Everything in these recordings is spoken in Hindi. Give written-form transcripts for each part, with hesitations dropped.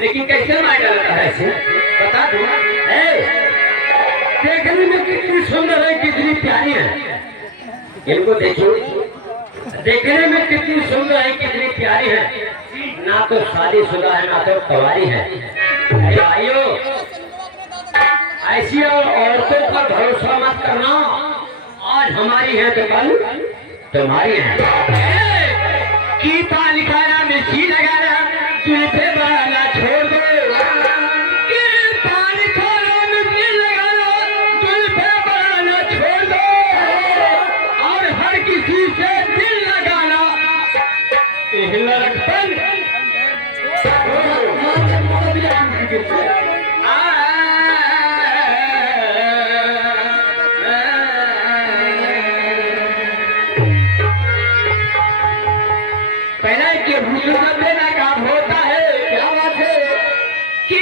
लेकिन कैसे मार डालता है इसे बता दो। देखने में कितनी सुंदर है, कितनी प्यारी है, इनको देखो, देखने में कितनी सुंदर है, कितनी प्यारी है, ना तो शादीशुदा है ना तो कुंवारी है। भाइयों, ऐसी औरतों पर भरोसा मत करना, आज हमारी है तो कल तुम्हारी है। कीता लिखाना मिर्ची लगाना जुल्फे बनाना छोड़ दो, कीता लिखाना मिर्ची लगाना जुल्फे बनाना छोड़ दो, और हर किसी से दिल लगाना लड़कपन देना काम होता है। क्या बात है कि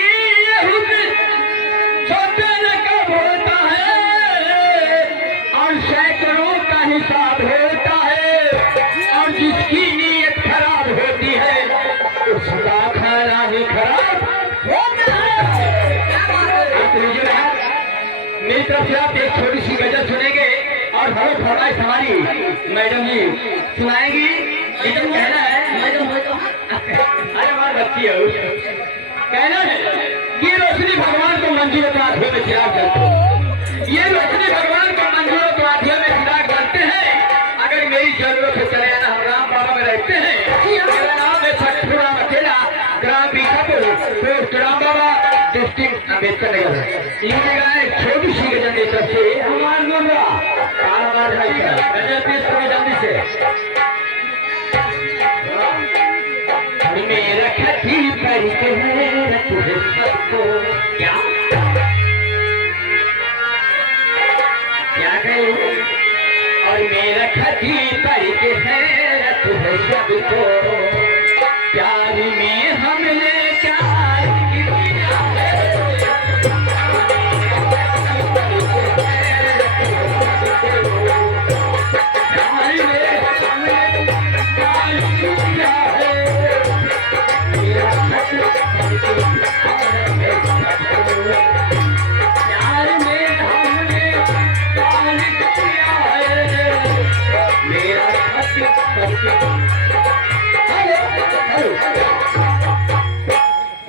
देना काम होता है, और सैकड़ों का हिसाब होता है, और जिसकी नीयत खराब होती है उसका खाना ही खराब होता है। मेरी तरफ से आप एक छोटी सी गजल सुनेंगे और हमें फरमाइश हमारी मैडम जी सुनाएंगी। लेकिन कहना है अरे हमारी बच्ची है, कहना है ये रोशनी भगवान को मंजूर तो आंखों में चिराग करते हैं, ये रोशनी भगवान को मंजूर तो आंखों में चिराग करते हैं। अगर मेरी जरूरत है चले आना, हम राम बाबा में रहते हैं, मेरा नाम है छठपुरा मथेरा, ग्राम बीकापुर, पोस्ट राम बाबा, डिस्ट्रिक्ट अम्बेडकर नगर। तीन जगह एक छोटी सी गजल की तरफ से हमारा गजल पेश करो जल्दी से। मेरा खती करके है तुझे सबको क्या क्या करूं, और मेरा खती करके है तुझे सबको, प्यार में हमने प्यार किया है,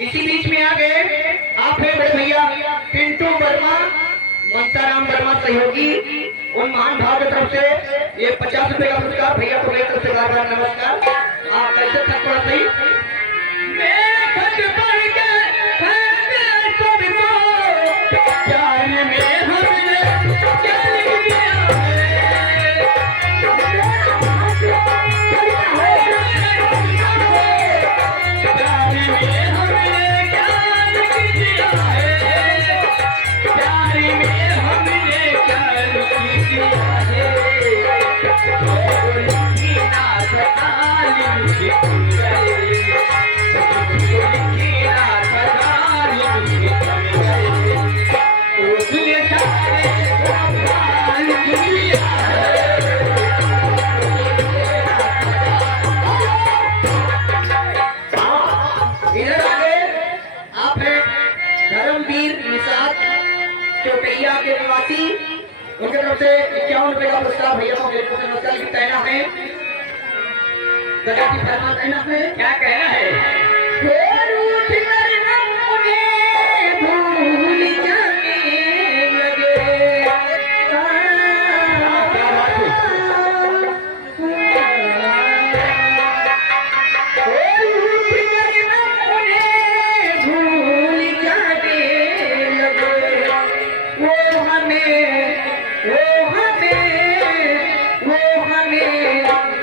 इसी बीच में आ गए आप है बड़े भैया पिंटू वर्मा, मंताराम वर्मा सहयोगी, उन महान भाव की तरफ से ये 50 रुपए का पुरस्कार भैया को लेकर से बार बार नमस्कार। आप कैसे तक थोड़ा सही के निवासी, उनके तरफ से 51 रुपए का पुरस्कार भैया को नमस्कार की कहना है। कहना है क्या कहना है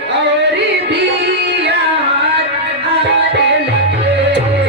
और भी याद आने लगे।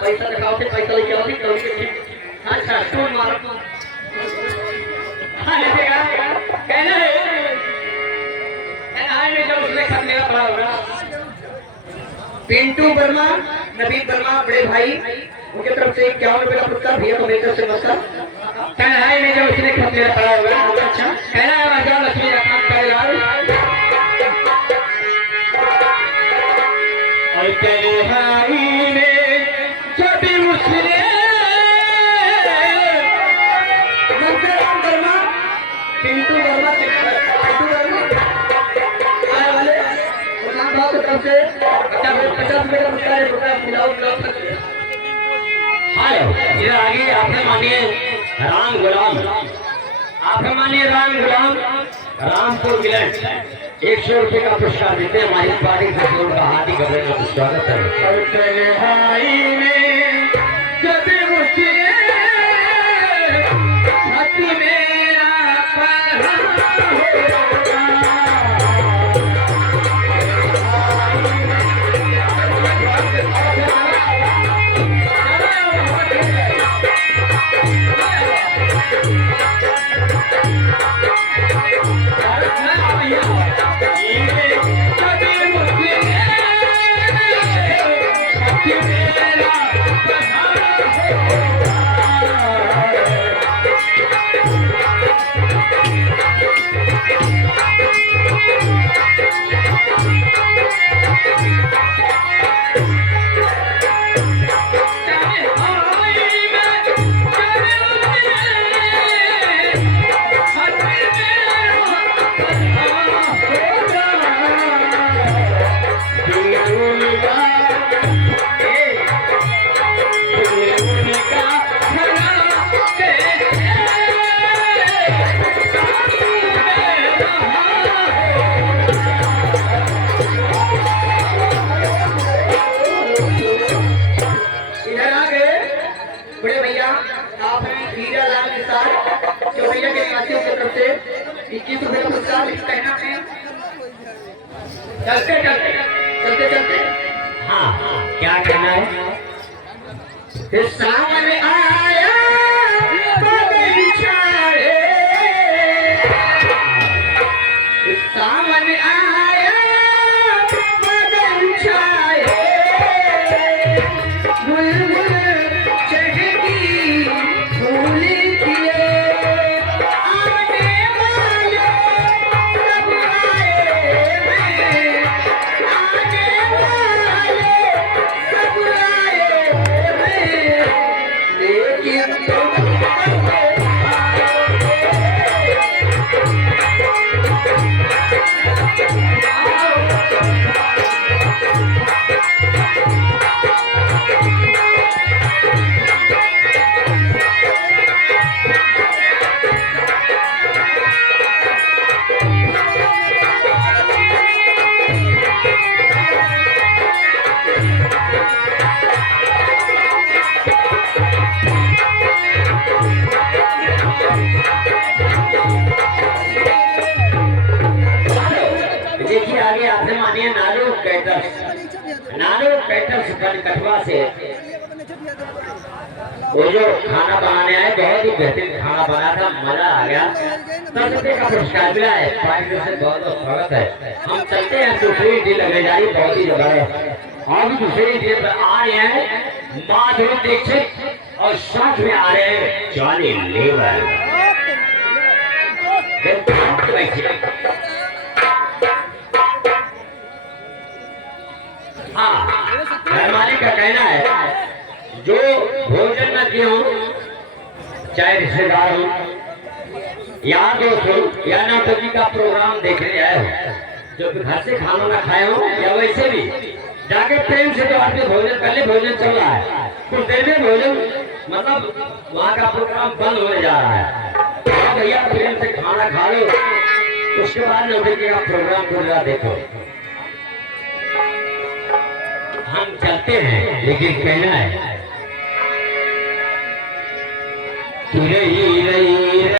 पैसा दिखाओ थे पैसा लेके आओ थी कौन के ठीक अच्छा टून मारो हां लेगा कहना है मैं जब उसने खत मेरा पड़ा होगा पिंटू वर्मा नवीन वर्मा बड़े भाई उनके तरफ से 51 रुपए का पुरस्कार भैया को मेकर से नमस्कार कहना है मैं जब उसने खत मेरा पड़ा होगा अच्छा कहना है राजा लक्ष्मी का काम करेगा और तेरे भाई ने जब उसने वर्मा पिंटू वर्मा आए वाले भाव की तरफ से 50 रुपए का पुरस्कार खिलाओ इधर आगे आपने मानिए राम गुलाम आपने मानिए राम गुलाम रामपुर गिलट 100 रुपए का पुरस्कार देते हैं हमारी पार्टी के जोड़ का हार्दिक अभिनंदन स्वागत है चलते चलते हाँ क्या कहना है सामने आया सामने आया नानो कैटर्स कटवा से वो जो खाना बनाने आए बहुत ही बेहतरीन खाना बना था, मजा आ गया। 10 रुपये का पुरस्कार मिला है, 5 रुपये से बहुत बहुत स्वागत है। हम चलते हैं दूसरी डील लगने जा रही, बहुत ही जबरदस्त। और भी दूसरी डील पर आ रहे हैं माधुरी दीक्षित और साथ में आ रहे हैं जॉनी लीवर। हाँ, घर मालिक का कहना है जो भोजन न किया हो, चाहे रिश्तेदार हो या दोस्त हो या नौटंकी का प्रोग्राम देखने आए हो, जो घर से खाना ना खाए हो या वैसे भी जाके प्रेम से तो आपके भोजन पहले भोजन चल रहा है, कुछ देर में भोजन मतलब वहाँ का प्रोग्राम बंद होने जा रहा है। तो भैया प्रेम से खाना खा लो, उसके बाद नौटंकी का प्रोग्राम पूरा देखो। हम चलते हैं लेकिन कहना है रही